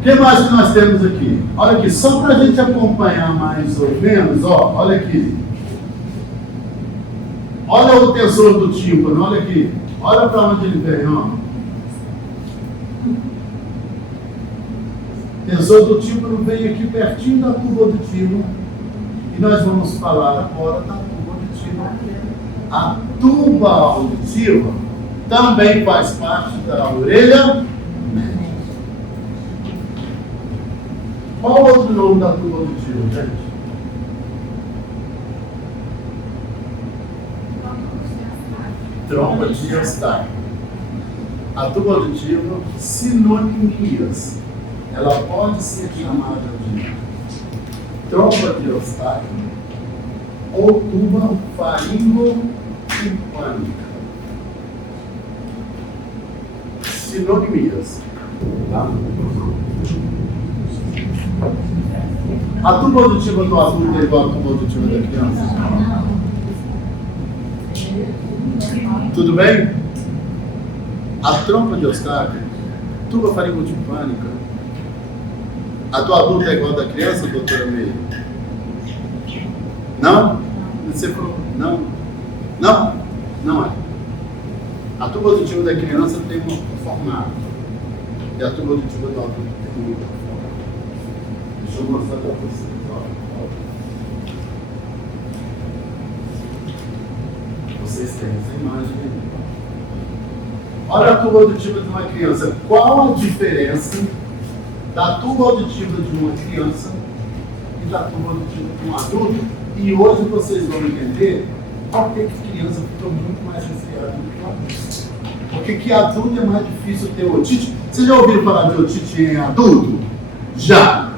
O que mais que nós temos aqui? Olha aqui, só para a gente acompanhar mais ou menos, ó, olha aqui. Olha o tensor do tímpano, olha aqui. Olha para onde ele vem, ó. O tensor do tímpano vem aqui pertinho da tuba auditiva. E nós vamos falar agora da tuba auditiva. A tuba auditiva também faz parte da orelha média. Qual o outro nome da tuba auditiva, gente? Trompa de Eustáquio. A tuba auditiva, sinonimias. Ela pode ser chamada de trompa de Eustáquio ou tuba faringotimpânica. Sinonimias. Tá? A tuba auditiva do adulto é igual à tuba auditiva da criança? Tudo bem? A trompa de Eustáquio, tuba faringotimpânica, a do adulto é igual à da criança, doutora Meire? Não? Você falou, não? Não? Não é. A tuba auditiva da criança tem um formato. E a tuba auditiva do adulto tem um outro formato. Deixa eu mostrar para vocês. Vocês têm essa imagem aí. Olha a tuba auditiva de uma criança. Qual a diferença da tuba auditiva de uma criança e da tuba auditiva de um adulto? E hoje vocês vão entender por que criança fica muito mais resfriada do que adulto. Porque que adulto é mais difícil ter otite. Vocês já ouviram falar de otite em adulto? Já.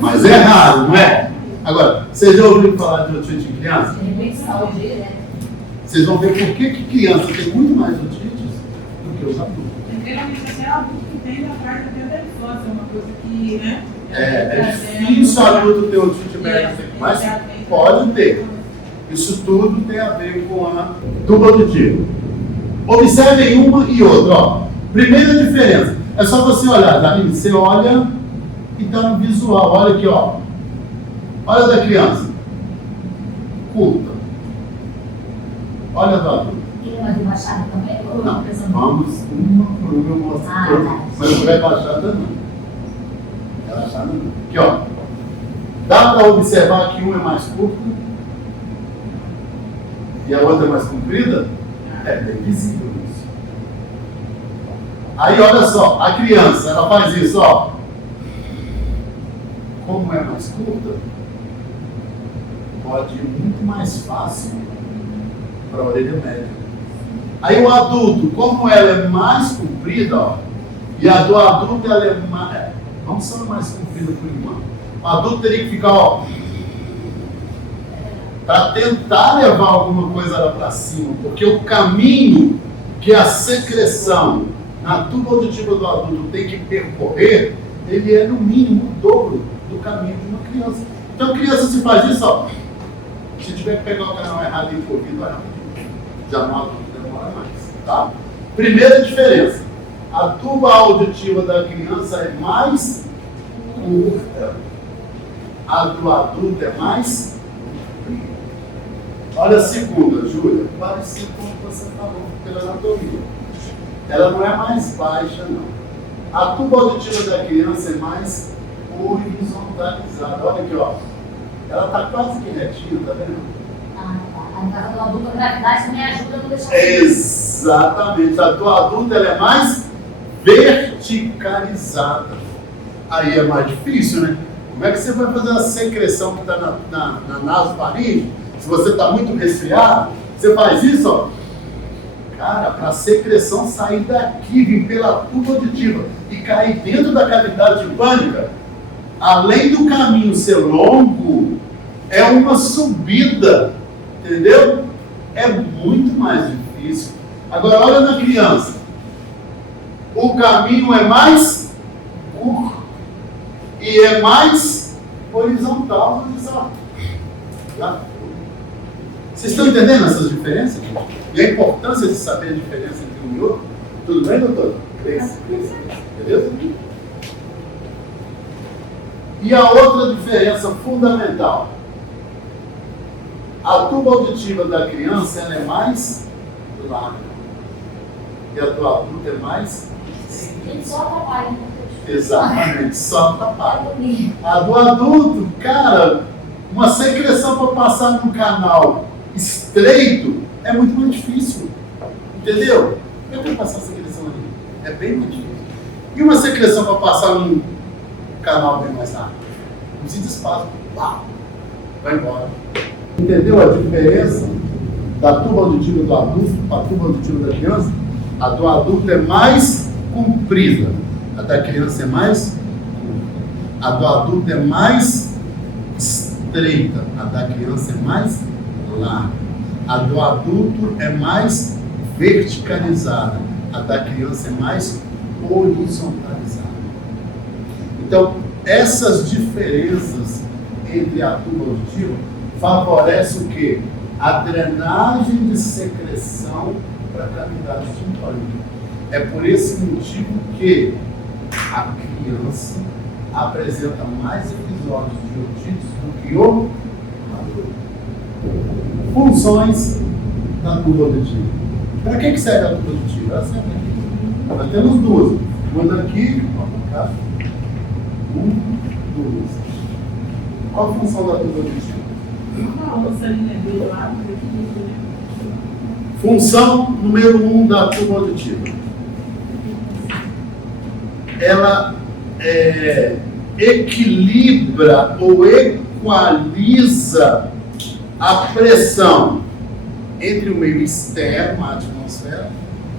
Mas é raro, não é? Agora, vocês já ouviram falar de otite em criança? Vocês vão ver por que criança tem muito mais otites do que os adultos. Geralmente é adulto que tem na parte da infância, uma coisa que, né? É difícil o adulto ter otite média, mas pode ter. Isso tudo tem a ver com a tuba auditiva. Observem uma e outra. Ó. Primeira diferença. É só você olhar, Janine. Você olha e dá no visual. Olha aqui, ó. Olha da criança. Curta. Olha do adulto. Rebaixada também? Não, vamos uma por uma eu mostro. Mas não é rebaixada não. Relaxada não. Aqui, ó. Dá para observar que uma é mais curta e a outra é mais comprida? É bem visível isso. Aí olha só, a criança, ela faz isso, ó. Como é mais curta, pode ir muito mais fácil para a orelha média. Aí o adulto, como ela é mais comprida, ó, e a do adulto ela é mais, vamos ser mais comprida por enquanto. O adulto teria que ficar, ó, para tentar levar alguma coisa lá para cima, porque o caminho que a secreção na tuba auditiva do adulto tem que percorrer, ele é no mínimo o dobro do caminho de uma criança. Então a criança se faz isso, ó. Se tiver que pegar o canal errado e for ouvido, vai rápido. Já no adulto demora mais, tá? Primeira diferença. A tuba auditiva da criança é mais curta. A do adulto é mais comprida. Olha a segunda, Júlia. Parecido com o que você falou pela anatomia. Ela não é mais baixa, não. A tuba auditiva da criança é mais horizontalizada. Olha aqui, ó. Ela está quase que retinha, tá vendo? A casa do adulto, a gravidade também ajuda a não deixar. Exatamente. A do adulto ela é mais verticalizada. Aí é mais difícil, né? Como é que você vai fazer a secreção que está na nasofaringe? Se você está muito resfriado, você faz isso, ó. Cara, para a secreção sair daqui, vir pela tuba auditiva e cair dentro da cavidade timpânica, além do caminho ser longo, é uma subida, entendeu? É muito mais difícil. Agora, olha na criança. O caminho é mais curto e é mais horizontal. Já. Vocês estão entendendo essas diferenças? E a importância de saber a diferença entre um e outro? Tudo bem, doutor? Beleza? E a outra diferença fundamental, a tuba auditiva da criança ela é mais larga e a do adulto é mais Ele só atrapalha, né? exatamente, só atrapalha. A do adulto, cara, uma secreção para passar num canal estreito é muito mais difícil, entendeu? Eu quero passar a secreção ali, é bem mais difícil. E uma secreção para passar num canal bem mais rápido? Precisa de espaço, uau, vai embora. Entendeu a diferença da tuba auditiva do adulto para a tuba auditiva da criança? A do adulto é mais comprida, a da criança é mais curta. A do adulto é mais estreita, a da criança é mais larga. A do adulto é mais verticalizada, a da criança é mais horizontalizada. Então, essas diferenças entre a tuba auditiva favorecem o quê? A drenagem de secreção para a cavidade timpânica. É por esse motivo que a criança apresenta mais episódios de otite do que o adulto. Funções da tuba auditiva. Para que serve a tuba auditiva? Ela serve aqui. Nós temos duas. Uma daqui, cá. Duas. Qual a função da tuba auditiva? Função número 1 da tuba auditiva. Ela equilibra ou equaliza a pressão entre o meio externo, a atmosfera,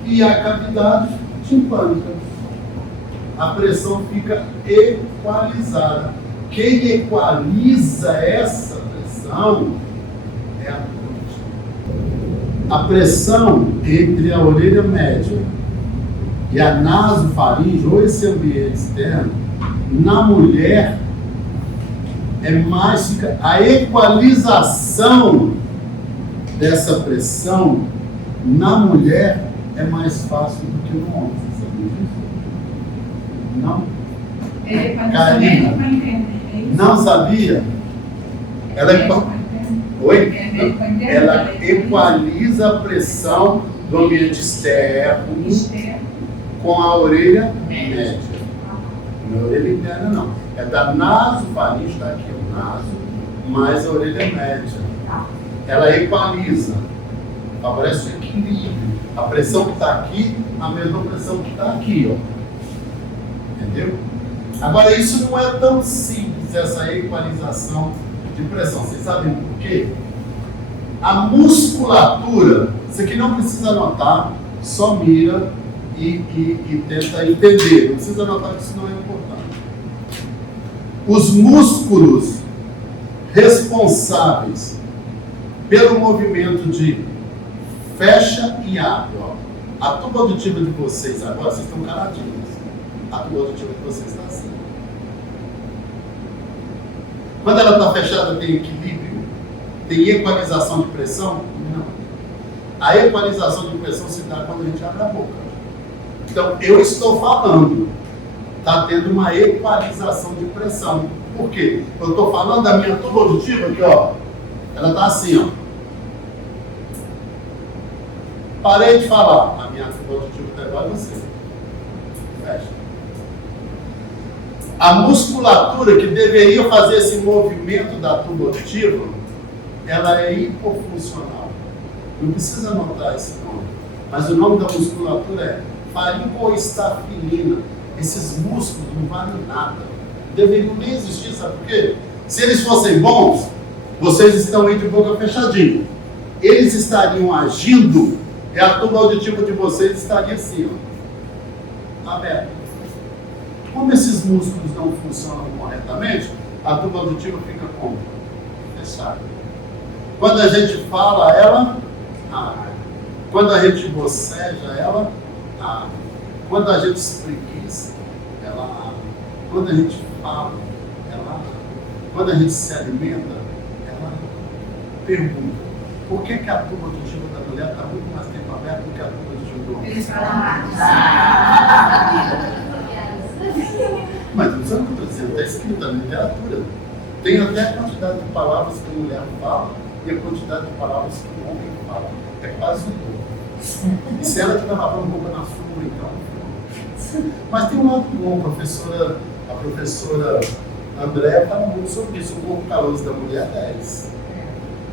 e a cavidade timpânica. A pressão fica equalizada. Quem equaliza essa pressão é a tuba auditiva. A pressão entre a orelha média e a nasofaringe, ou esse ambiente externo, na mulher é mais. A equalização dessa pressão na mulher é mais fácil do que no homem. Você sabia disso? Não? Karina, não sabia? Oi? Ela equaliza a pressão do ambiente externo com a orelha média. Não é a orelha interna, não. É da nasofaringe, está aqui o naso, mais a orelha média. Ela equaliza, favorece o equilíbrio. A pressão que está aqui, a mesma pressão que está aqui, ó. Entendeu? Agora, isso não é tão simples, essa equalização de pressão. Vocês sabem por quê? A musculatura, isso aqui não precisa anotar, só mira e tenta entender. Não precisa anotar que isso não é importante. Os músculos responsáveis pelo movimento de fecha e abre. Ó. A tuba auditiva de vocês agora, vocês estão caladinhos. A tuba auditiva de vocês está assim. Quando ela está fechada, tem equilíbrio? Tem equalização de pressão? Não. A equalização de pressão se dá quando a gente abre a boca. Então, eu estou falando, está tendo uma equalização de pressão. Por quê? Eu estou falando da minha tuba auditiva aqui, ó. Ela está assim, ó. Parei de falar. A minha tuba auditiva está igual a você. Fecha. A musculatura que deveria fazer esse movimento da tuba auditiva, ela é hipofuncional. Não precisa anotar esse nome. Mas o nome da musculatura é faringoestafilina. Esses músculos não valem nada. Deveriam nem existir, sabe por quê? Se eles fossem bons, vocês estão aí de boca fechadinha. Eles estariam agindo e a tuba auditiva de vocês estaria assim, ó, aberta. Como esses músculos não funcionam corretamente, a tuba auditiva fica como? Fechada. Quando a gente fala, ela abre. Quando a gente boceja, ela abre. Quando a gente espreguiça, ela abre. Quando a gente fala, ela abre. Quando a gente se alimenta, ela pergunta: por que a tuba auditiva da mulher está muito mais tempo aberta do que a tuba auditiva do homem? Eles falam mais. Mas não sei o que eu estou dizendo, está escrito na literatura. Tem até a quantidade de palavras que a mulher fala e a quantidade de palavras que o homem fala. É quase o dobro. E se ela estiver lavando roupa na sua, então. Mas tem um lado bom, a professora Andréa fala muito sobre isso. O corpo caloso da mulher é 10.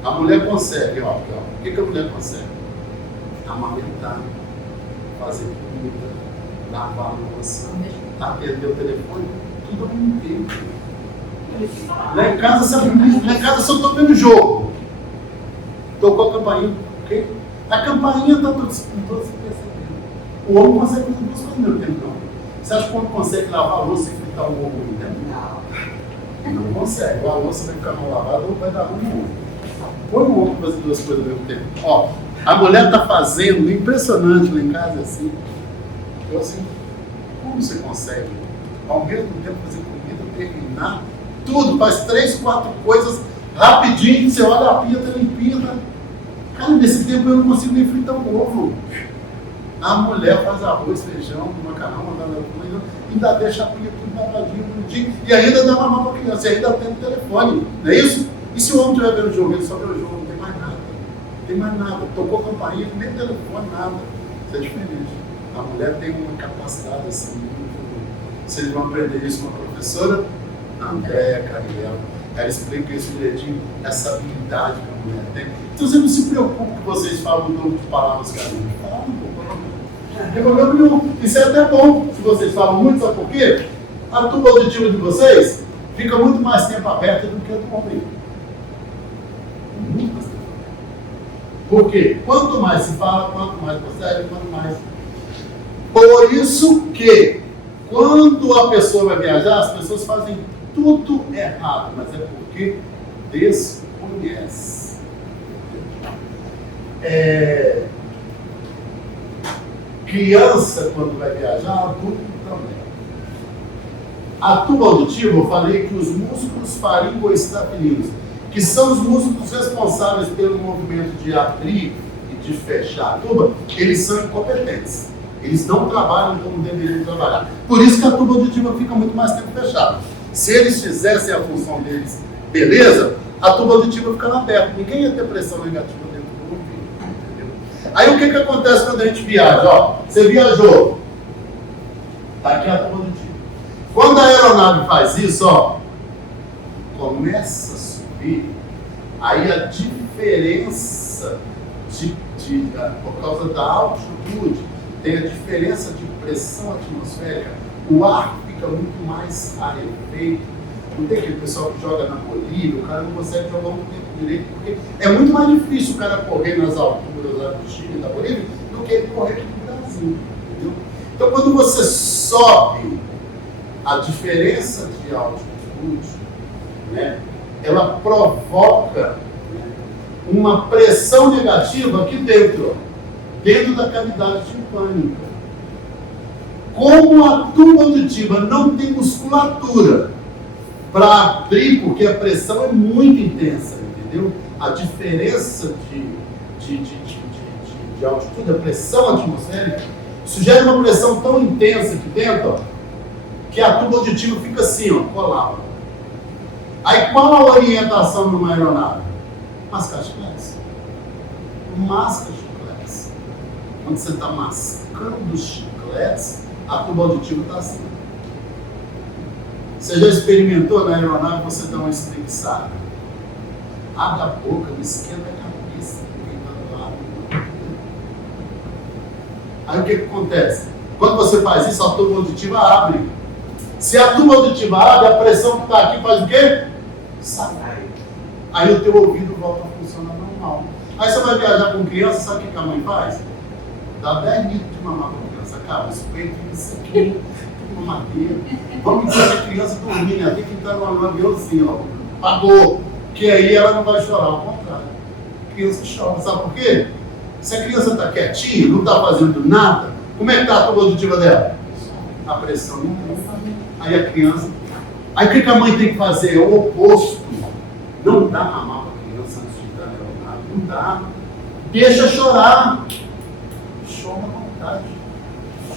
A mulher consegue, ó, o que a mulher consegue? Amamentar, fazer comida, lavar a louça, atender o telefone, tudo ao mesmo tempo. Lá em casa, sabe, lá em casa só estou vendo jogo. Tocou a campainha, ok? A campainha está toda se percebendo. O homem consegue fazer duas coisas ao mesmo tempo, não. Você acha que o homem consegue lavar a louça e fritar o ovo ao mesmo tempo? Não consegue. Ou a louça vai ficar mal lavada ou vai dar ruim. Põe o homem para fazer duas coisas ao mesmo tempo. Ó, a mulher está fazendo, impressionante lá em casa, assim. Eu assim, como você consegue, ao mesmo tempo, fazer comida, terminar tudo, faz 3, 4 coisas rapidinho, você olha a pia, tá limpinha, tá... Cara, nesse tempo eu não consigo nem fritar um ovo. A mulher faz arroz, feijão, macarrão, ainda deixa a pia tudo lavadinho, bonitinho, e ainda dá mamar para a criança, e ainda atende o telefone, não é isso? E se o homem estiver vendo o jogo, ele só vê o jogo, não tem mais nada. Não tem mais nada. Tocou a campainha, nem telefone, nada. Isso é diferente. A mulher tem uma capacidade assim, muito... Vocês vão aprender isso com a professora Andréa Carriel. Ela explica isso direitinho, essa habilidade que a mulher tem. Então você não se preocupe que vocês falam o número de palavras que a gente fala, não tem problema nenhum. Isso é até bom, se vocês falam muito, sabe por quê? A tuba auditiva de vocês fica muito mais tempo aberta do que a do homem. Muito mais tempo. Por quê? Quanto mais se fala, quanto mais percebe, quanto mais... Por isso que, quando a pessoa vai viajar, as pessoas fazem tudo errado, mas é porque desconhece. Criança, quando vai viajar, adulto também. A tuba auditiva, eu falei que os músculos faringoestafilinos, que são os músculos responsáveis pelo movimento de abrir e de fechar a tuba, eles são incompetentes. Eles não trabalham como deveriam trabalhar. Por isso que a tuba auditiva fica muito mais tempo fechada. Se eles fizessem a função deles, beleza, a tuba auditiva ficava aberta. Ninguém ia ter pressão negativa dentro do ouvido. Entendeu? Aí o que acontece quando a gente viaja? Ó, você viajou. Está aqui a tuba auditiva. Quando a aeronave faz isso, ó, começa a subir, aí a diferença por causa da altitude, tem a diferença de pressão atmosférica, o ar fica muito mais rarefeito. Não tem aquele pessoal que joga na Bolívia, o cara não consegue jogar um tempo direito, porque é muito mais difícil o cara correr nas alturas lá do Chile e da Bolívia do que ele correr aqui no Brasil. Entendeu? Então, quando você sobe, a diferença de altitude, né, ela provoca, né, uma pressão negativa aqui dentro da cavidade timpânica. Como a tuba auditiva não tem musculatura para abrir, porque a pressão é muito intensa, entendeu? A diferença de altitude, a pressão atmosférica, isso gera uma pressão tão intensa aqui dentro, ó, que a tuba auditiva fica assim, ó, colada. Aí qual a orientação numa aeronave? Mascar chicletes. Masca chicletes. Quando você está mascando os chicletes, a tuba auditiva está assim. Você já experimentou na aeronave você dá uma espreguiçada? Abre a boca, não esquenta a cabeça, ninguém está do lado. Aí o que acontece? Quando você faz isso, a tuba auditiva abre. Se a tuba auditiva abre, a pressão que está aqui faz o quê? Sai. Aí o teu ouvido volta a funcionar normal. Aí você vai viajar com criança, sabe o que a mãe faz? Dá 10 litros de mamar para a criança. Cara, os peitos ficam sequinhos, uma madeira. Vamos dizer que a criança dormir, tem que entrar no avião assim, ó. Pagou. Que aí ela não vai chorar, ao contrário. A criança chora. Sabe por quê? Se a criança está quietinha, não está fazendo nada, como é que está a tuba auditiva dela? A pressão não tem. Aí a criança... Aí o que a mãe tem que fazer? É o oposto. Não dá mamar para a criança antes de entrar na aeronave. Não dá. Deixa chorar. Chora à vontade.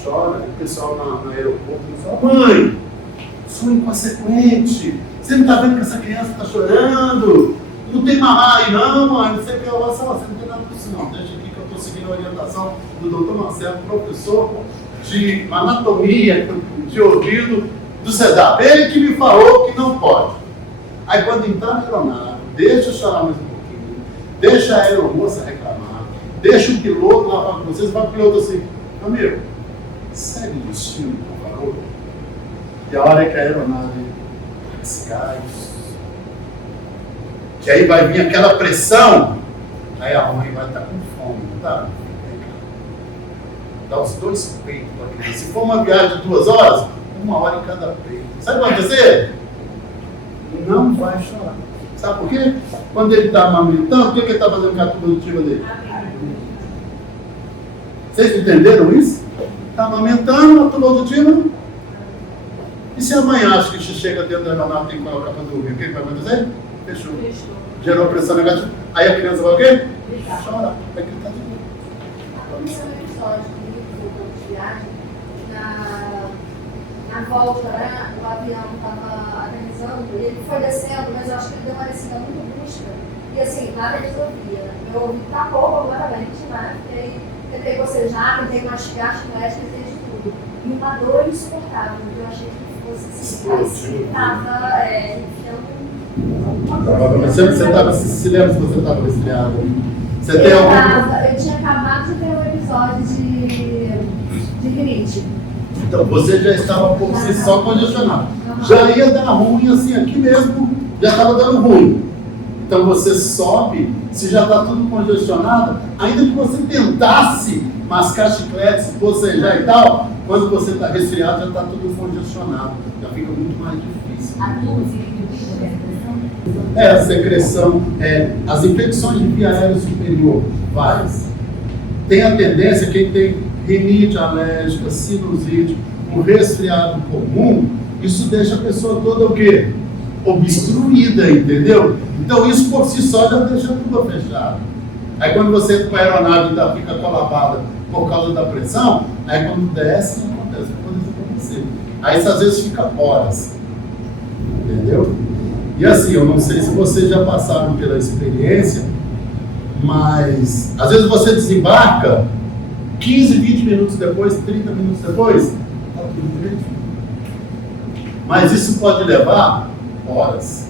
Chora. O pessoal no aeroporto diz, mãe, sou inconsequente. Você não está vendo que essa criança está chorando? Não tem mamãe, não, mãe. Você quer você não tem nada disso, não. Deixa aqui que eu estou seguindo a orientação do Dr. Marcelo, professor de anatomia de ouvido do CEDAP. Ele que me falou que não pode. Aí quando entrar na aeronave, deixa eu chorar mais um pouquinho, deixa a aeromoça reclamar, deixa o piloto lá falar com vocês, vai o piloto assim, amigo, segue o destino, por favor. E a hora que a aeronave cai, que aí vai vir aquela pressão, aí a mãe vai estar com fome, não tá? Dá os 2 peitos para a criança. Se for uma viagem de 2 horas, 1 hora em cada peito. Sabe o que vai acontecer? Não vai chorar. Sabe por quê? Quando ele está amamentando, o que ele está fazendo com a tuba auditiva dele? Vocês entenderam isso? Está amamentando a tuba auditiva? E se a mãe acha que chega dentro da aeronave e tem que colocar para dormir, o que vai acontecer? Fechou. Gerou pressão negativa. Aí a criança vai o quê? Chora. Vai gritar de novo. Aconteceu um episódio comigo de viagem, na volta, né? O avião estava aterrissando, ele foi descendo, mas eu acho que ele deu uma descida muito brusca. E assim, nada resolvia. Meu ouvido tapou completamente, né? Tentei bocejar, tentei mastigar, chiclete, tentei de tudo. E uma dor insuportável. Eu achei que fosse assim, parecia que estava enfiando. Você se lembra se você estava resfriado? Você tem algum... Eu tinha acabado de ter um episódio de rinite. Então, você já estava por si só congestionado. Já ia dar ruim, assim, aqui mesmo, já estava dando ruim. Então, você sobe, se já está tudo congestionado, ainda que você tentasse mascar chicletes, bocejar e tal, quando você está resfriado, já está tudo congestionado. Já fica muito mais difícil. A tuba fica impedida da secreção? A secreção, as infecções de via aérea superior, várias. Tem a tendência, quem tem rinite alérgica, sinusite, um resfriado comum, isso deixa a pessoa toda o quê? Obstruída, entendeu? Então isso por si só já deixa a tuba fechada. Aí quando você com a aeronave ainda fica colabada por causa da pressão, aí quando desce, não acontece, pode acontecer. Aí isso às vezes fica horas, entendeu? E assim, eu não sei se vocês já passaram pela experiência, mas às vezes você desembarca 15, 20 minutos depois, 30 minutos depois, está tudo direito. Mas isso pode levar horas,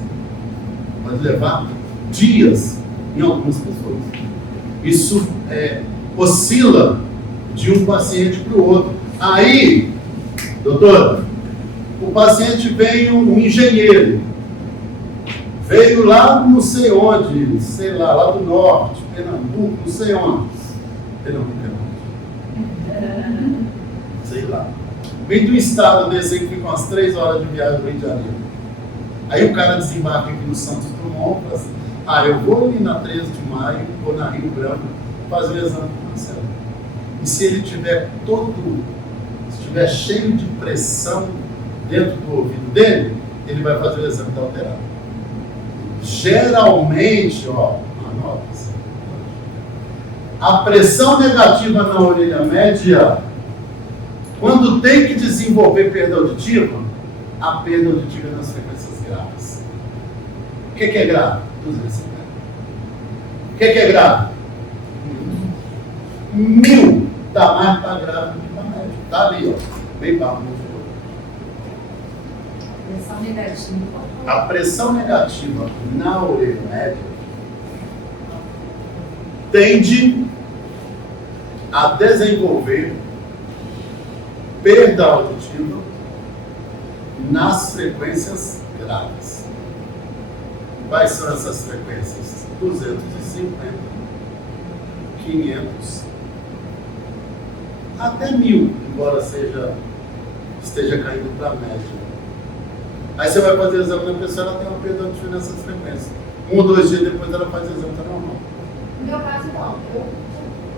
pode levar dias em algumas pessoas. Isso oscila de um paciente para o outro. Aí, doutora, o paciente veio um engenheiro, veio lá não sei onde, sei lá do norte, Pernambuco, não sei onde. Pernambuco é onde? Sei lá. Vem do estado desse aí que fica umas 3 horas de viagem do Rio de Janeiro. Aí o cara desembarca aqui no Santos Dumont e fala assim, eu vou ali na 13 de maio, vou na Rio Branco, fazer o exame com o Marcelo. E se ele tiver estiver cheio de pressão dentro do ouvido dele, ele vai fazer o exame da alterada. Geralmente, anota isso. A pressão negativa na orelha média, quando tem que desenvolver perda auditiva, a perda auditiva é nas frequências graves. O que é grave? 250. O que é grave? 1000. Está mais para grave do que para médio. Está ali, bem baixo. Pressão negativa. A pressão negativa na orelha média tende a desenvolver perda auditiva nas frequências graves. Quais são essas frequências? 250, 500, até 1000, embora esteja caindo para a média. Aí você vai fazer o exame na pessoa, ela tem uma perda auditiva nessas frequências. 1 ou 2 dias depois ela faz o exame, está normal. No meu caso, não. Eu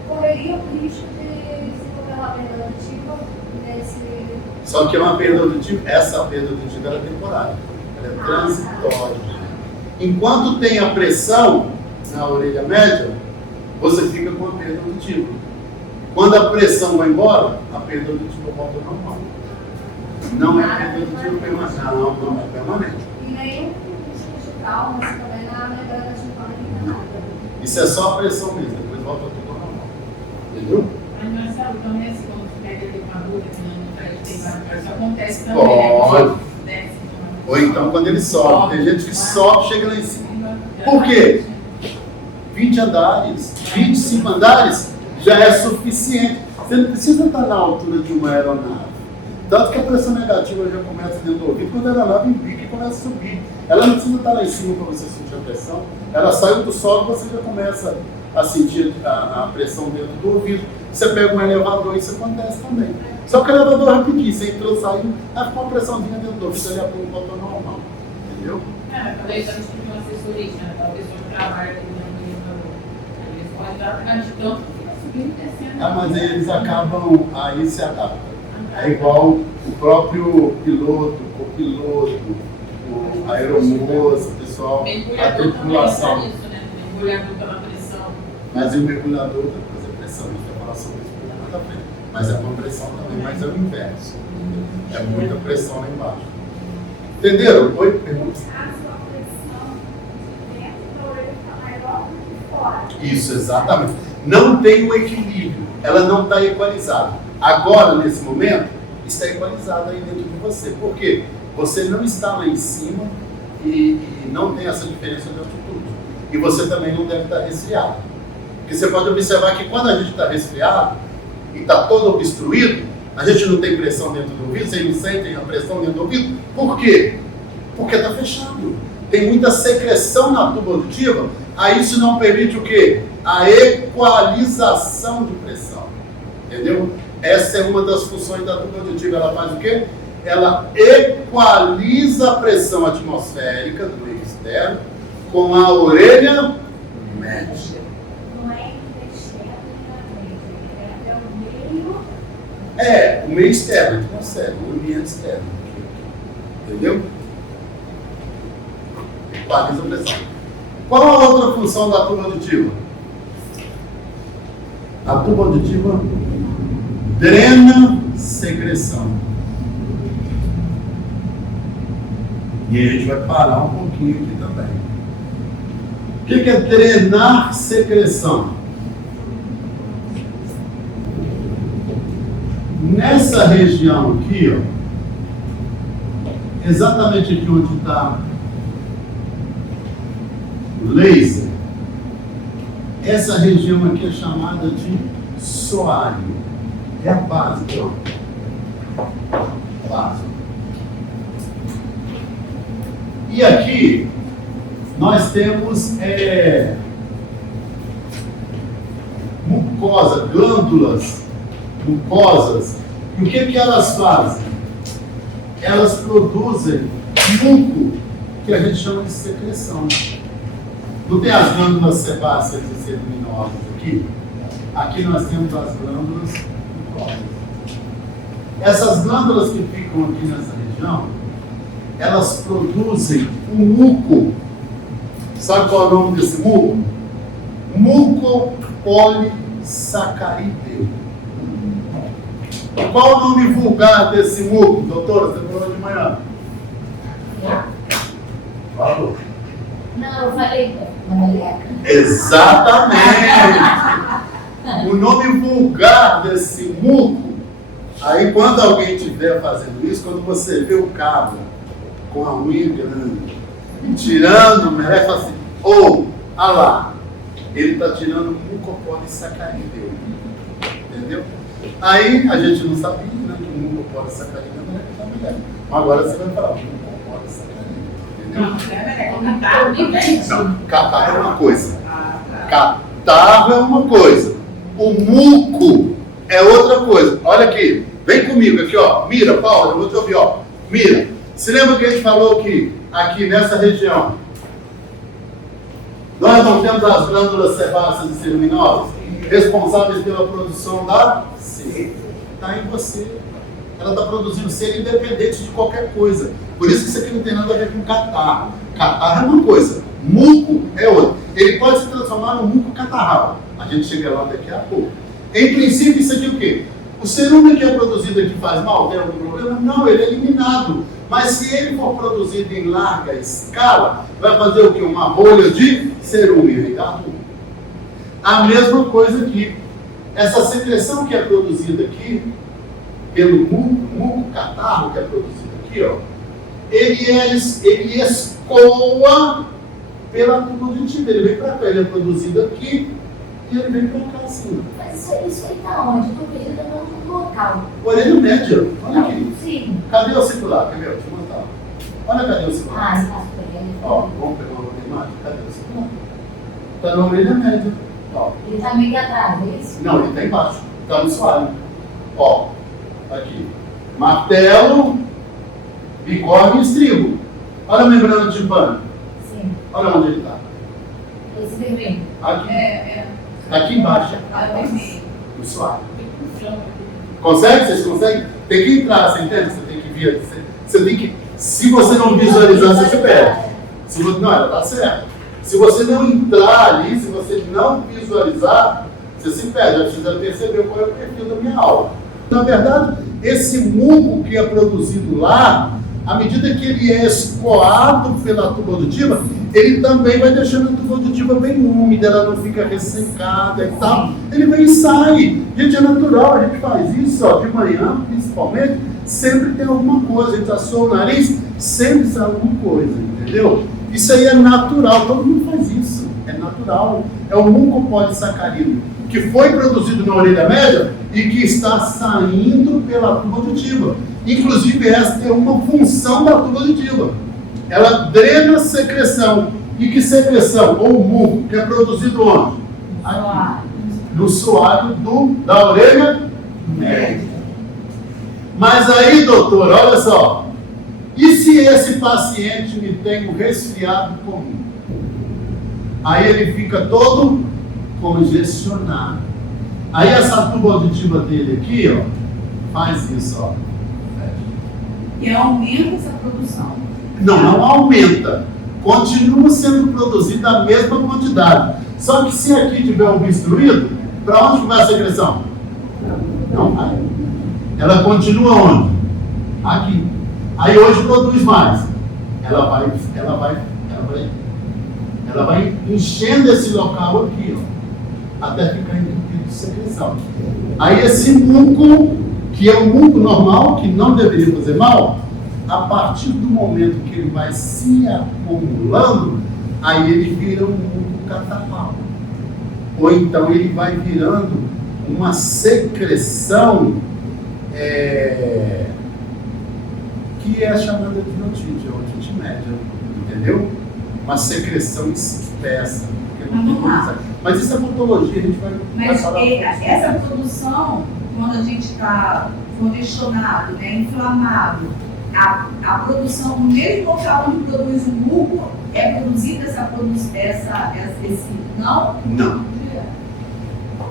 correria o risco de desenvolver uma perda auditiva nesse... Só que é uma perda auditiva, essa perda auditiva ela é temporária, ela é transitória. Enquanto tem a pressão na orelha média, você fica com a perda auditiva. Quando a pressão vai embora, a perda auditiva volta ao normal. Não é repetitivo permanente. Não é permanente. E nem um tipo de trauma, assim, também na membrana timpânica, nada. Isso é só a pressão mesmo, depois volta tudo ao normal. Entendeu? Mas não é saúde, então é assim, quando pega ali uma agulha, isso acontece também. Pode. Né? Ou então quando ele sobe. Tem gente que sobe, chega lá em cima. Por quê? 20 andares, 25 andares já é suficiente. Você não precisa estar na altura de uma aeronave. Tanto que a pressão negativa já começa dentro do ouvido quando a aeronave embica e começa a subir. Ela não precisa estar lá em cima para você sentir a pressão. Ela saiu do solo e você já começa a sentir a pressão dentro do ouvido. Você pega um elevador e isso acontece também. Só que o elevador é rapidinho, você entrou, saiu, aí ficou uma pressãozinha dentro do ouvido, ali a pouco volta ao normal. Entendeu? Falei isso antes de uma assessorista, né? A pessoa que trabalha aqui no elevador. Eles podem dar para de tanto que fica subindo e descendo. Mas eles acabam, aí se adaptam. É igual o próprio piloto, o copiloto, o aeromoça, o pessoal, a tripulação. Isso, né? O mergulhador pela pressão. Mas o mergulhador tem que fazer pressão, a gente vai falar sobre isso por conta também. Mas é uma pressão também, mas é o inverso. É muita pressão lá embaixo. Entenderam? Oi? Pergunta. A sua pressão de dentro da orelha está maior do que fora. Isso, exatamente. Não tem o equilíbrio, ela não está equalizada. Agora, nesse momento, está equalizada aí dentro de você. Por quê? Você não está lá em cima e não tem essa diferença de altitude. E você também não deve estar resfriado. Porque você pode observar que quando a gente está resfriado e está todo obstruído, a gente não tem pressão dentro do ouvido, vocês não sentem a pressão dentro do ouvido. Por quê? Porque está fechado. Tem muita secreção na tuba auditiva, aí isso não permite o quê? A equalização de pressão. Entendeu? Essa é uma das funções da tuba auditiva. Ela faz o quê? Ela equaliza a pressão atmosférica do meio externo com a orelha média. Não é entre externo e na frente, é o meio. É, o meio externo, a gente consegue, o ambiente externo. Entendeu? Equaliza a pressão. Qual a outra função da tuba auditiva? A tuba auditiva drena secreção. E aí a gente vai parar um pouquinho aqui também. O que é drenar secreção? Nessa região aqui, ó, exatamente aqui onde está o laser, essa região aqui é chamada de soário. É a base, ó. Base. E aqui nós temos mucosa, glândulas mucosas. E o que elas fazem? Elas produzem muco, que a gente chama de secreção. Não tem as glândulas sebáceas e ceruminosas aqui? Aqui nós temos as glândulas mucosas. Essas glândulas que ficam aqui nessa região, elas produzem um muco. Sabe qual é o nome desse muco? Mucopolissacarídeo. Qual o nome vulgar desse muco, doutora? Você falou de manhã. Falou. Não, eu falei. Exatamente. O nome vulgar desse muco, aí quando alguém estiver fazendo isso, quando você vê o cabra com a unha grande, tirando o meleque, assim, ou, ah lá, ele está tirando mucopolissacarídeo. Entendeu? Aí a gente não sabia, né, que o mucopolissacarídeo não é da mulher. Agora você vai falar, mucopolissacarídeo. Não, catarro é uma coisa. Catarro é uma coisa. O muco é outra coisa. Olha aqui, vem comigo aqui, ó. Mira, Paula, eu vou te ouvir, ó. Mira, se lembra que a gente falou que aqui nessa região nós não temos as glândulas sebáceas e ceruminosas responsáveis pela produção da cera? Está em você. Ela está produzindo cera independente de qualquer coisa. Por isso que isso aqui não tem nada a ver com catarro. Catarro é uma coisa, muco é outra. Ele pode se transformar num muco catarral. A gente chega lá daqui a pouco. Em princípio, isso aqui é o quê? O cerume que é produzido aqui faz mal? Tem algum problema? Não, ele é eliminado. Mas se ele for produzido em larga escala, vai fazer o quê? Uma bolha de cerume, Ricardo? A mesma coisa aqui. Essa secreção que é produzida aqui, pelo muco catarro que é produzido aqui, ó, ele escoa pela tuba auditiva. Ele vem para cá, ele é produzido aqui e ele vem para cá assim. Mas isso aí tá onde? Estou pedindo no local. Orelha média, olha aqui. Sim. Cadê o circular? Quer ver? Deixa eu mostrar. Olha, cadê o circular? Ah, está pegando. Ó, vamos pegar uma outra imagem. Cadê o circular? Está na orelha média. Ó. Ele está meio atrás, é isso? Não, ele está embaixo. Está no suave. Ó, aqui. Martelo, bigode e estribo. Olha a membrana timpânica. Sim. Olha onde ele está. Esse vermelho. Aqui. Aqui embaixo. vermelho. No suave. Consegue? Vocês conseguem? Tem que entrar, você entende? Você tem que vir. Você tem que. Se você não visualizar, você se perde. Se você, não, ela está certa. Se você não entrar ali, se você não visualizar, você se perde. Já precisa perceber qual é o perfil da minha aula. Na verdade, esse muco que é produzido lá, à medida que ele é escoado pela tuba auditiva, ele também vai deixando a tuba auditiva bem úmida, ela não fica ressecada e tal. Ele vem e sai. Gente, é natural, a gente faz isso, ó, de manhã, principalmente, sempre tem alguma coisa. A gente assou o nariz, sempre sai alguma coisa, entendeu? Isso aí é natural, todo mundo faz isso, é natural. É o muco polissacarídeo, que foi produzido na orelha média e que está saindo pela tuba auditiva. Inclusive, essa é uma função da tuba auditiva. Ela drena a secreção. E que secreção? Ou muco, que é produzido onde? Aqui. No suado da orelha média. Mas aí, doutor, olha só. E se esse paciente me tem um resfriado comum? Aí ele fica todo congestionado. Aí essa tuba auditiva dele aqui, ó, faz isso, ó. E aumenta essa produção. Não aumenta. Continua sendo produzida a mesma quantidade. Só que se aqui tiver obstruído, para onde vai a secreção? Não vai. Ela continua onde? Aqui. Aí hoje produz mais. Ela vai enchendo esse local aqui, ó, até ficar entupido de secreção. Aí esse muco, que é um muco normal, que não deveria fazer mal, a partir do momento que ele vai se acumulando, aí ele vira um muco catarral. Ou então ele vai virando uma secreção que é chamada de otite, ou otite média, entendeu? Uma secreção espessa. Mas isso é patologia, a gente vai falar. Mas essa produção, quando a gente está congestionado, né, inflamado, a produção no mesmo local onde produz o muco, é produzida esse não? Não.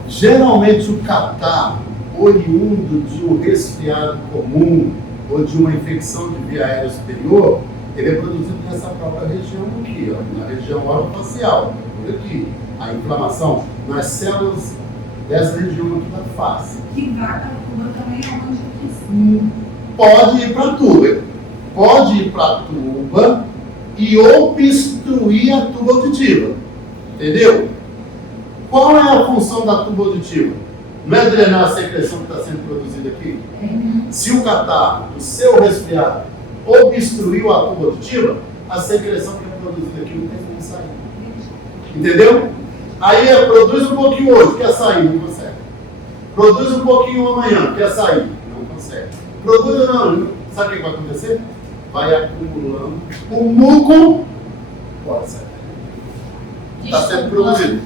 Geralmente o catarro, oriundo de um resfriado comum ou de uma infecção de via aérea superior, ele é produzido nessa própria região aqui, ó, na região orofacial, por aqui. A inflamação nas células dessa região aqui da face. Que vai para a tuba também, aonde que Pode ir para a tuba. Pode ir para a tuba e obstruir a tuba auditiva. Entendeu? Qual é a função da tuba auditiva? Não é drenar a secreção que está sendo produzida aqui? Se o catarro, o seu resfriado, obstruiu a tuba auditiva, a secreção que é produzida aqui não tem como sair. Entendeu? Aí produz um pouquinho hoje, quer sair, não consegue. Produz um pouquinho amanhã, quer sair, não consegue. Produz não, sabe o que vai acontecer? Vai acumulando. O muco pode sair. Está sendo produzido.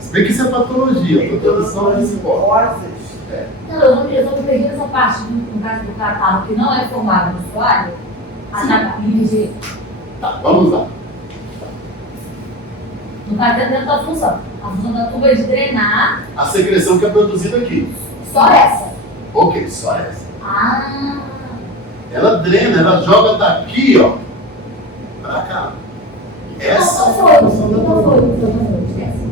Se bem que isso é patologia, produção é esporte. Não, eu estou perdendo essa parte, no caso do catarro, que não é formado no suado, Tá, vamos lá. No caso, dentro da função. A função da tuba é de drenar. A secreção que é produzida aqui. Só essa. Ok, só essa. Ah. Ela drena, ela joga daqui, ó, pra cá. Essa é a função da tuba.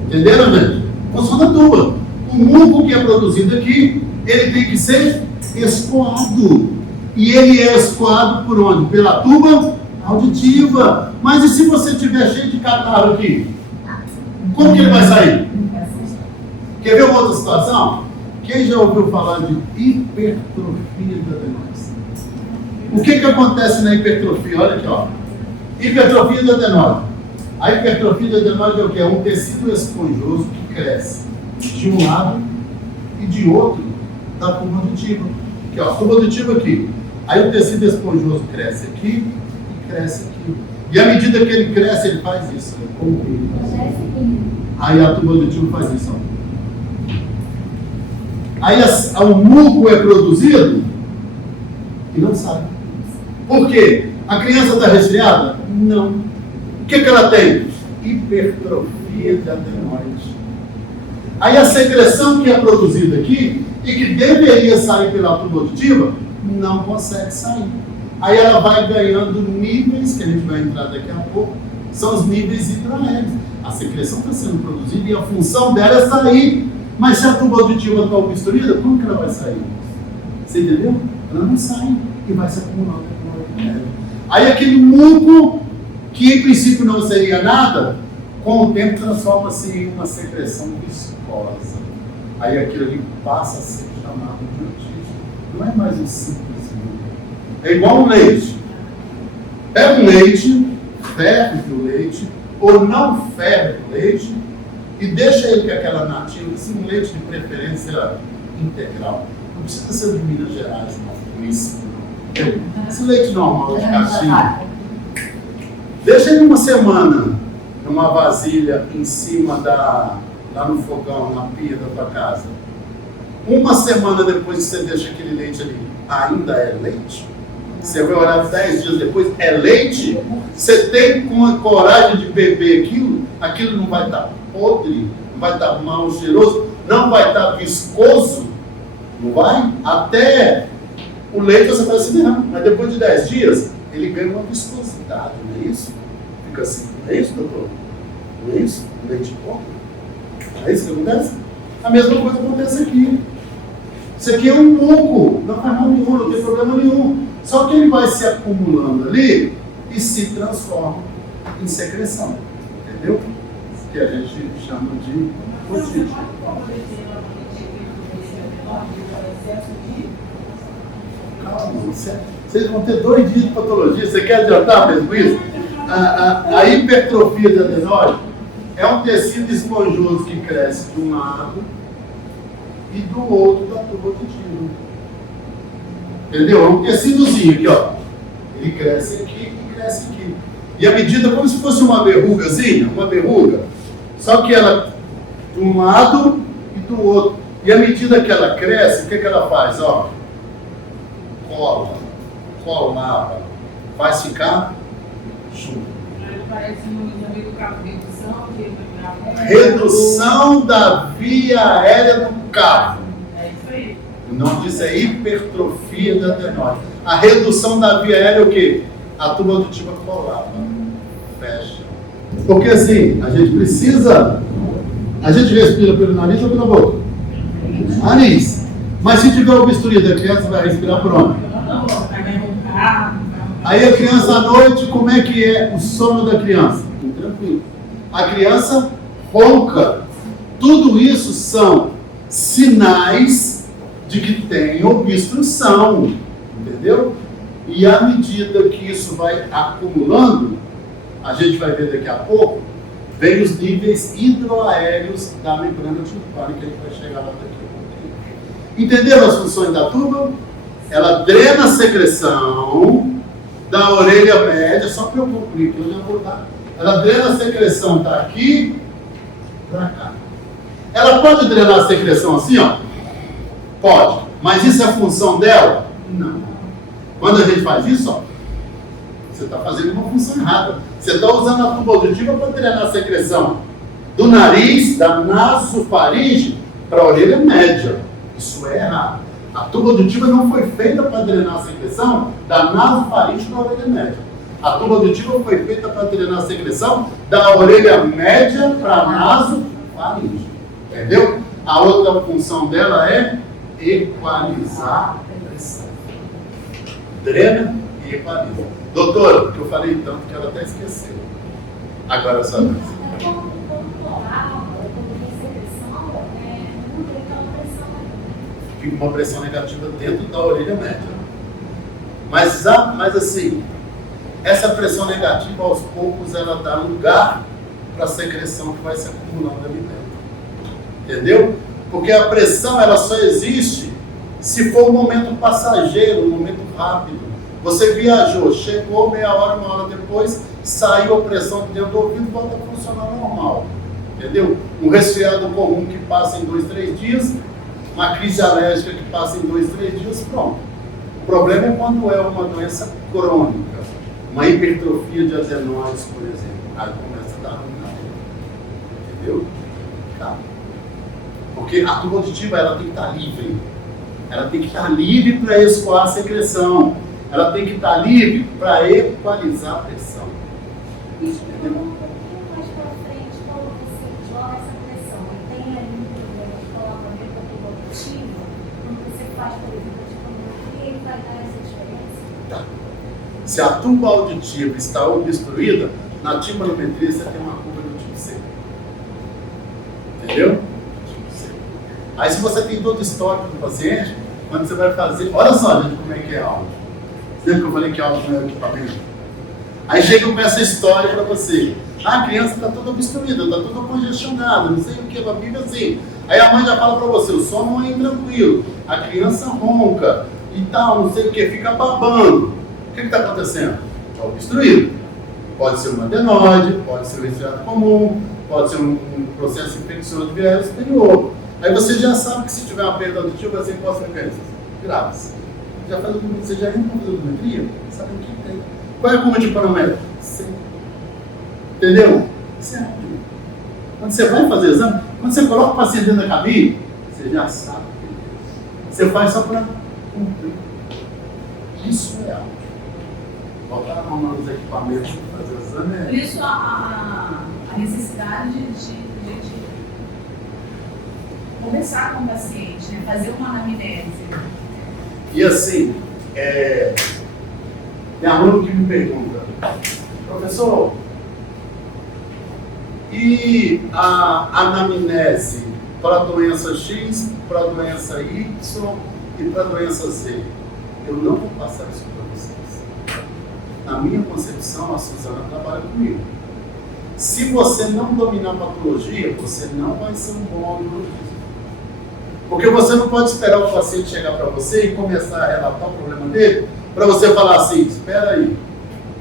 Entenderam, gente? Função da tuba. O muco que é produzido aqui, ele tem que ser escoado. E ele é escoado por onde? Pela tuba auditiva. Mas e se você tiver cheio de catarro aqui? Como que ele vai sair? Quer ver uma outra situação? Quem já ouviu falar de hipertrofia do adenóide? O que acontece na hipertrofia? Olha aqui, ó. Hipertrofia do adenóide. A hipertrofia do adenóide é o quê? É um tecido esponjoso que cresce de um lado e de outro da tuba auditiva. Aqui, ó, a tuba auditiva aqui. Aí o tecido esponjoso cresce aqui e cresce aqui. E à medida que ele cresce, ele faz isso. Aí a tuba auditiva faz isso, ó. Aí o muco é produzido e não sai. Por quê? A criança está resfriada? Não. O que ela tem? Hipertrofia de adenóide. Aí a secreção que é produzida aqui e que deveria sair pela tuba auditiva, não consegue sair. Aí ela vai ganhando níveis, que a gente vai entrar daqui a pouco, são os níveis hidroaéreos. A secreção está sendo produzida e a função dela é sair. Mas se a tuba auditiva está obstruída, como que ela vai sair? Você entendeu? Ela não sai e vai se acumulando. Aí aquele muco, que em princípio não seria nada, com o tempo transforma-se em uma secreção viscosa. Aí aquilo ali passa a ser chamado de otígeno. Não é mais um simples muco. É igual um leite. Pega um leite, ferve o leite, ou não ferve o leite, e deixa ele com aquela nativa, assim, um leite de preferência integral. Não precisa ser de Minas Gerais, não. Isso. Esse leite normal de caixinha. Deixa ele uma semana numa vasilha em cima lá no fogão, na pia da tua casa. Uma semana depois que você deixa aquele leite ali, ainda é leite? Você vai olhar 10 dias depois, é leite? Você tem coragem de beber aquilo não vai estar podre, não vai estar mal cheiroso, não vai estar viscoso, não vai? Até o leite você vai se derramar, mas depois de 10 dias, ele ganha uma viscosidade, não é isso? Fica assim, não é isso, doutor? Não é isso? O leite podre? É isso que acontece? A mesma coisa acontece aqui. Isso aqui é um muco, não faz mal nenhum, não tem problema nenhum. Só que ele vai se acumulando ali e se transforma em secreção. Entendeu? Que a gente chama de otite. Calma, vocês vão ter 2 dias de patologia. Você quer adiantar mesmo isso? A hipertrofia de adenóide é um tecido esponjoso que cresce de um lado e do outro da tuba auditiva. Entendeu? É um tecidozinho aqui, ó. Ele cresce aqui e cresce aqui. E à medida, como se fosse uma verrugazinha, uma verruga. Só que ela de um lado e do outro. E à medida que ela cresce, o que ela faz? Ó, colava, faz ficar junto. Parece muito amigo redução da via aérea do cavo. É isso aí. O nome disso é hipertrofia da adenóide. A redução da via aérea é o quê? A tuba auditiva colava. Fecha. Porque assim, a gente precisa... A gente respira pelo nariz ou pela boca? Nariz. Mas se tiver obstruído, a criança vai respirar por onde? Aí a criança à noite, como é que é o sono da criança? Tranquilo. A criança ronca. Tudo isso são sinais de que tem obstrução. Entendeu? E à medida que isso vai acumulando, a gente vai ver daqui a pouco, vem os níveis hidroaéreos da membrana tubária, que a gente vai chegar lá daqui a pouco. Entenderam as funções da tuba? Ela drena a secreção da orelha média, só para eu concluir, que eu já vou dar. Ela drena a secreção daqui para cá. Ela pode drenar a secreção assim, ó? Pode. Mas isso é a função dela? Não. Quando a gente faz isso, ó, você está fazendo uma função errada. Você está usando a tuba auditiva para drenar a secreção do nariz, da nasofaringe, para a orelha média. Isso é errado. A tuba auditiva não foi feita para drenar a secreção da nasofaringe para a orelha média. A tuba auditiva foi feita para drenar a secreção da orelha média para a nasofaringe. Entendeu? A outra função dela é equalizar a pressão. Drena e equaliza. Doutora, que eu falei tanto que ela até esqueceu. Agora só vez. Fica uma pressão negativa dentro da orelha média. Mas assim, essa pressão negativa, aos poucos, ela dá lugar para a secreção que vai se acumulando ali dentro. Entendeu? Porque a pressão, ela só existe se for um momento passageiro, um momento rápido. Você viajou, chegou meia hora, uma hora depois, saiu a pressão de dentro do ouvido e volta a funcionar normal. Entendeu? Um resfriado comum que passa em 2, 3 dias, uma crise alérgica que passa em 2, 3 dias, pronto. O problema é quando é uma doença crônica, uma hipertrofia de adenoides, por exemplo. Aí começa a dar ruim na boca. Entendeu? Tá. Porque a tuba auditiva, ela tem que estar livre. Ela tem que estar livre para escoar a secreção. Ela tem que estar livre para equalizar a pressão. Isso é um pouquinho mais para frente, quando você joga essa pressão. Tem ali um problema de colaboramento da tuba auditiva, quando você faz, por exemplo, de tomometria, ele vai dar essa diferença. Tá. Se a tuba auditiva está obstruída, na timpanometria você tem uma curva do tipo C. Entendeu? Tipo C. Aí se você tem todo o histórico do paciente, quando você vai fazer... Olha só, gente, como é que é áudio. Lembra que eu falei que áudio não é equipamento? Aí chega com essa história para você. Ah, a criança está toda obstruída, está toda congestionada, não sei o que, vive assim. Aí a mãe já fala para você, o sono não é intranquilo, a criança ronca e tal, não sei o que, fica babando. O que está acontecendo? Está obstruído. Pode ser uma adenoide, pode ser um resfriado comum, pode ser um processo infeccioso de viés superior. Aí você já sabe que se tiver uma perda auditiva, você pode ter consequências graves. Você já entra com a audiometria, sabe o que tem. Qual é a curva de panométrica? Sim. Entendeu? Isso é óbvio. Quando você vai fazer o exame, quando você coloca o paciente dentro da cabine, você já sabe. Você faz só para cumprir. Isso é óbvio. Botar a mão nos equipamentos para fazer o exame é... Por isso a necessidade de conversar com o paciente, né? Fazer uma anamnese. E assim, tem aluno que me pergunta, professor, e a anamnese para a doença X, para a doença Y e para a doença Z? Eu não vou passar isso para vocês. Na minha concepção, a Suzana trabalha comigo. Se você não dominar a patologia, você não vai ser um bom audiologista. Porque você não pode esperar o paciente chegar para você e começar a relatar o problema dele, para você falar assim, espera aí,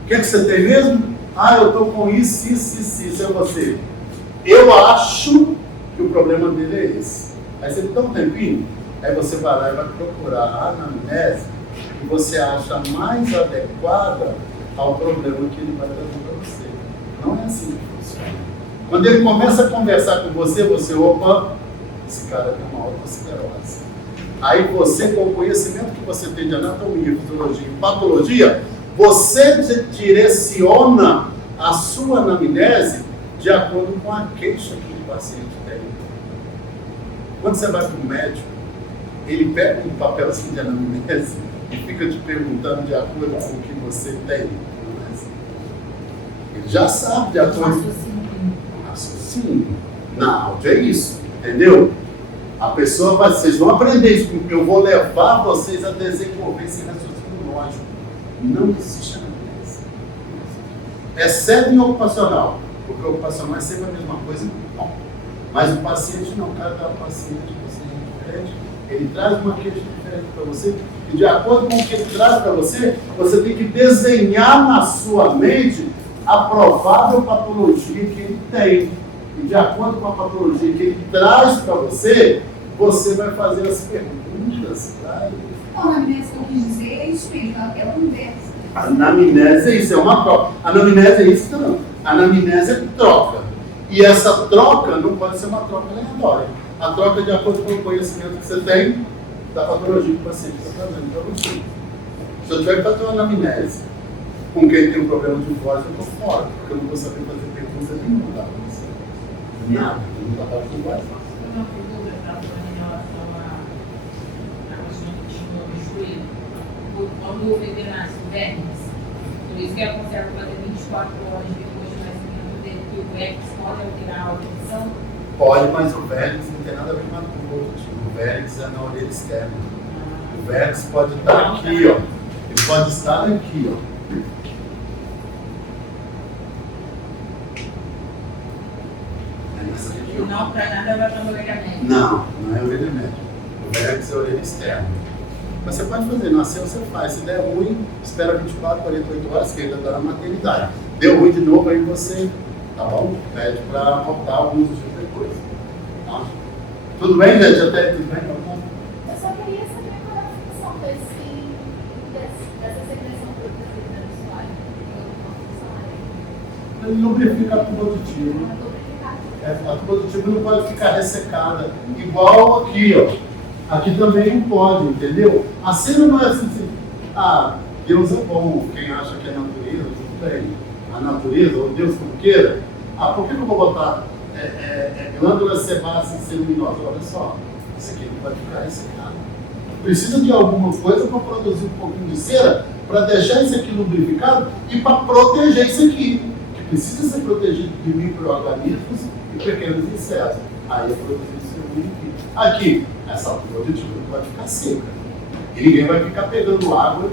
o que você tem mesmo? Ah, eu estou com isso, é você. Eu acho que o problema dele é esse. Aí você dá um tempinho, aí você vai lá e vai procurar a anamnese que você acha mais adequada ao problema que ele vai trazer para você. Não é assim que funciona. Quando ele começa a conversar com você, opa, esse cara tem uma autosclerose. Aí você, com o conhecimento que você tem de anatomia, fisiologia e patologia, você direciona a sua anamnese de acordo com a queixa que o paciente tem. Quando você vai para o médico, ele pega um papelzinho de anamnese e fica te perguntando de acordo com o que você tem. Não é assim? Ele já sabe de acordo com o raciocínio. Na áudio é isso, entendeu? A pessoa vai, vocês vão aprender isso, eu vou levar vocês a desenvolver esse raciocínio lógico. Não existe anamnese. Exceto em ocupacional, porque o ocupacional é sempre a mesma coisa. Bom, mas o paciente não, cada paciente é diferente, ele traz uma queixa diferente para você, e de acordo com o que ele traz para você, você tem que desenhar na sua mente a provável patologia que ele tem. E de acordo com a patologia que ele traz para você, você vai fazer as perguntas para ele. A anamnese que eu quis dizer é isso mesmo, é uma conversa. A anamnese é isso, é uma troca. A anamnese é isso não. A anamnese é troca. E essa troca não pode ser uma troca aleatória. A troca é de acordo com o conhecimento que você tem da patologia que o paciente está trazendo para você. Se eu tiver que fazer uma anamnese com quem tem um problema de voz, eu estou fora, porque eu não vou saber fazer perguntas nenhuma da você. Nada, eu não trabalho com voz. Uma pergunta para quando o bebê nasce, o vermes, por isso que é aconselhado fazer 24 horas depois do nascimento dele, que o vermes pode alterar a audição. Pode, mas o vértex não tem nada a ver com a tubo auditivo. O vértex é na orelha externa. O vértex pode estar aqui, ó. Ele pode estar aqui, ó. É nessa região. Não, para nada vai para a orelha média. Não, não é a orelha média. O vértex é a orelha externa. Mas você pode fazer, nasceu, você faz. Se der ruim, espera 24, 48 horas, que ainda está na maternidade. Deu ruim de novo, aí você, tá bom? Pede para voltar alguns dias depois. Tá? Tudo bem, gente? Até tudo bem? Eu só queria saber qual é a função dessa secreção produzida no usuário. Ele lubrifica a tuba auditiva. A tuba auditiva não pode ficar ressecada. Igual aqui, ó. Aqui também não pode, entendeu? A cena não é assim, Deus é bom, quem acha que é natureza, tudo bem. A natureza, ou Deus como queira. Por que eu vou botar glândulas sebáceas seluminosas? Olha só, isso aqui não pode ficar ressecado. Precisa de alguma coisa para produzir um pouquinho de cera, para deixar isso aqui lubrificado e para proteger isso aqui, que precisa ser protegido de micro-organismos e pequenos insetos. Aí é produzido esse lubrificante. Aqui, essa tuba auditiva não pode ficar seca. E ninguém vai ficar pegando água,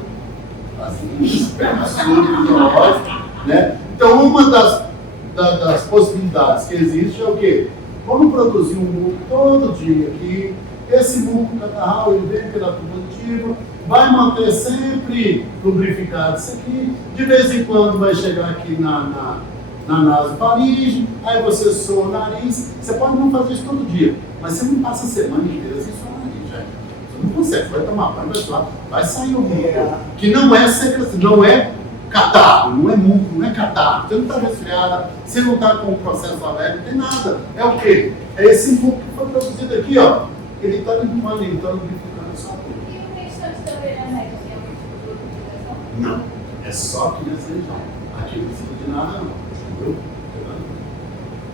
fazendo pernas sujas, né? Então, uma das possibilidades que existe é o quê? Vamos produzir um muco todo dia aqui. Esse muco catarral, ele vem pela tuba auditiva, vai manter sempre lubrificado isso aqui. De vez em quando vai chegar aqui na nasofaringe, aí você soa o nariz. Você pode não fazer isso todo dia, mas você não passa a semana inteira sem soar o nariz, gente. Você não consegue, vai tomar banho, vai suar, vai sair alguma coisa. Que não é secreção, não é catarro, não é muco, não é catarro. Você não está resfriada, você não está com um processo alérgico, não tem nada. É o quê? É esse muco que foi produzido aqui, ó. Ele está limpando, ele está lubrificando essa tuba. E o restante da orelha média tem algum tipo de lubrificação? Não, é só aqui nessa região. Aqui não precisa de nada, não. Entendeu?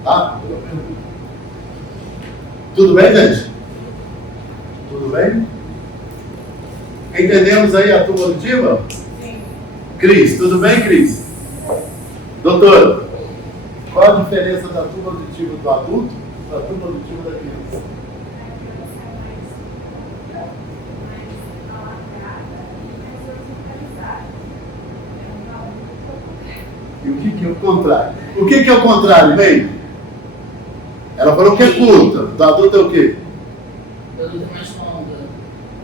Tá? Tudo bem, gente? Tudo bem? Entendemos aí a tuba auditiva? Sim. Cris, tudo bem, Cris? Doutor, qual a diferença da tuba auditiva do adulto da tuba auditiva da criança? E o que é o contrário? O que é o contrário, bem? Ela falou que é curta. Do adulto é o quê? Do adulto é mais longa,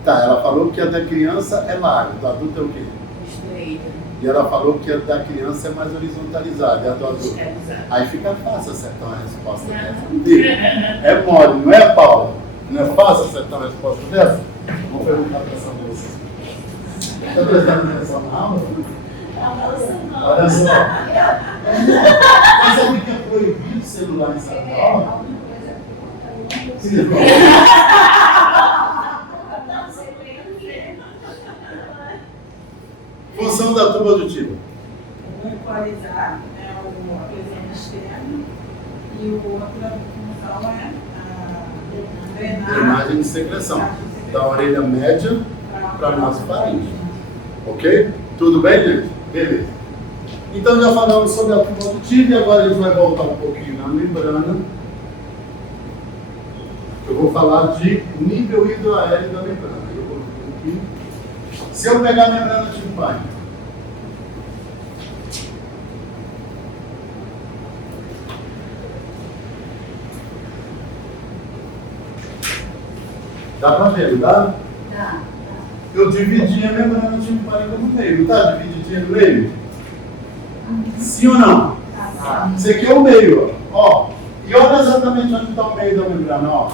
Tá, ela falou que a da criança é larga. Do adulto é o quê? estreita. E ela falou que a da criança é mais horizontalizada. E a do adulto? É, exato. Aí fica fácil acertar uma resposta dessa. É mole, não é, Paula? Não é fácil acertar uma resposta dessa? Vamos perguntar para essa moça. Está prestando atenção na aula? Olha só. Você sabia que é proibido celular em sala de aula? Sim. Função da tuba auditiva. Equalizar a presença externa e o outra função é a drenar. Drenagem de secreção. Da orelha média para a nasofaringe. Ok? Tudo bem, gente? Beleza. Então já falamos sobre a tuba auditiva e agora a gente vai voltar um pouquinho na membrana. Eu vou falar de nível hidroaéreo da membrana. Eu vou aqui. Se eu pegar a membrana timpânica, dá pra ver, não dá? Tá. Eu dividi a membrana timpânica no meio, não tá divididinha no meio? Sim ou não? Isso aqui é o meio, ó. E olha exatamente onde está o meio da membrana, ó.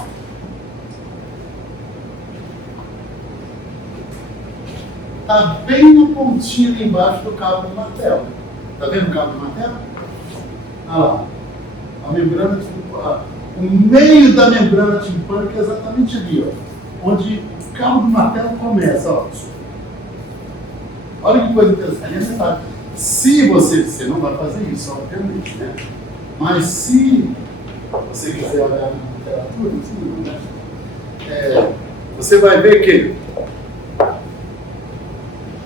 Está bem na pontinha ali embaixo do cabo do martelo. Está vendo o cabo do martelo? Olha lá. A membrana timpânica, o meio da membrana timpânica é exatamente ali, ó. Onde o cabo do martelo começa, ó. Olha que coisa interessante. Se você não vai fazer isso, obviamente, né? Mas se você quiser olhar na literatura, né? Você vai ver que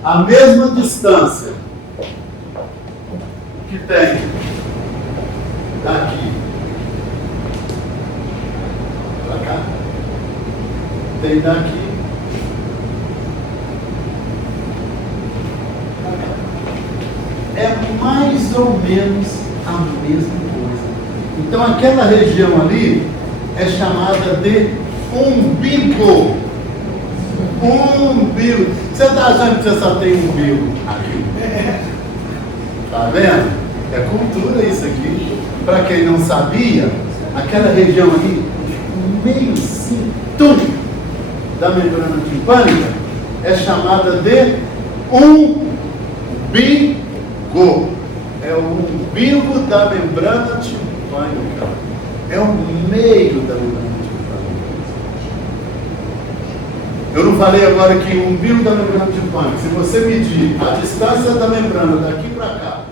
a mesma distância que tem daqui para cá, tem daqui pra cá. É mais ou menos a mesma coisa. Então aquela região ali é chamada de umbigo. Umbigo. Você está achando que você só tem umbigo aqui? Está vendo? É cultura isso aqui. Para quem não sabia, aquela região ali, o meio cinturão da membrana timpânica é chamada de umbigo. É o umbigo da membrana timpânica. É o meio da membrana timpânica. Eu não falei agora que o umbigo da membrana timpânica, se você medir a distância da membrana daqui para cá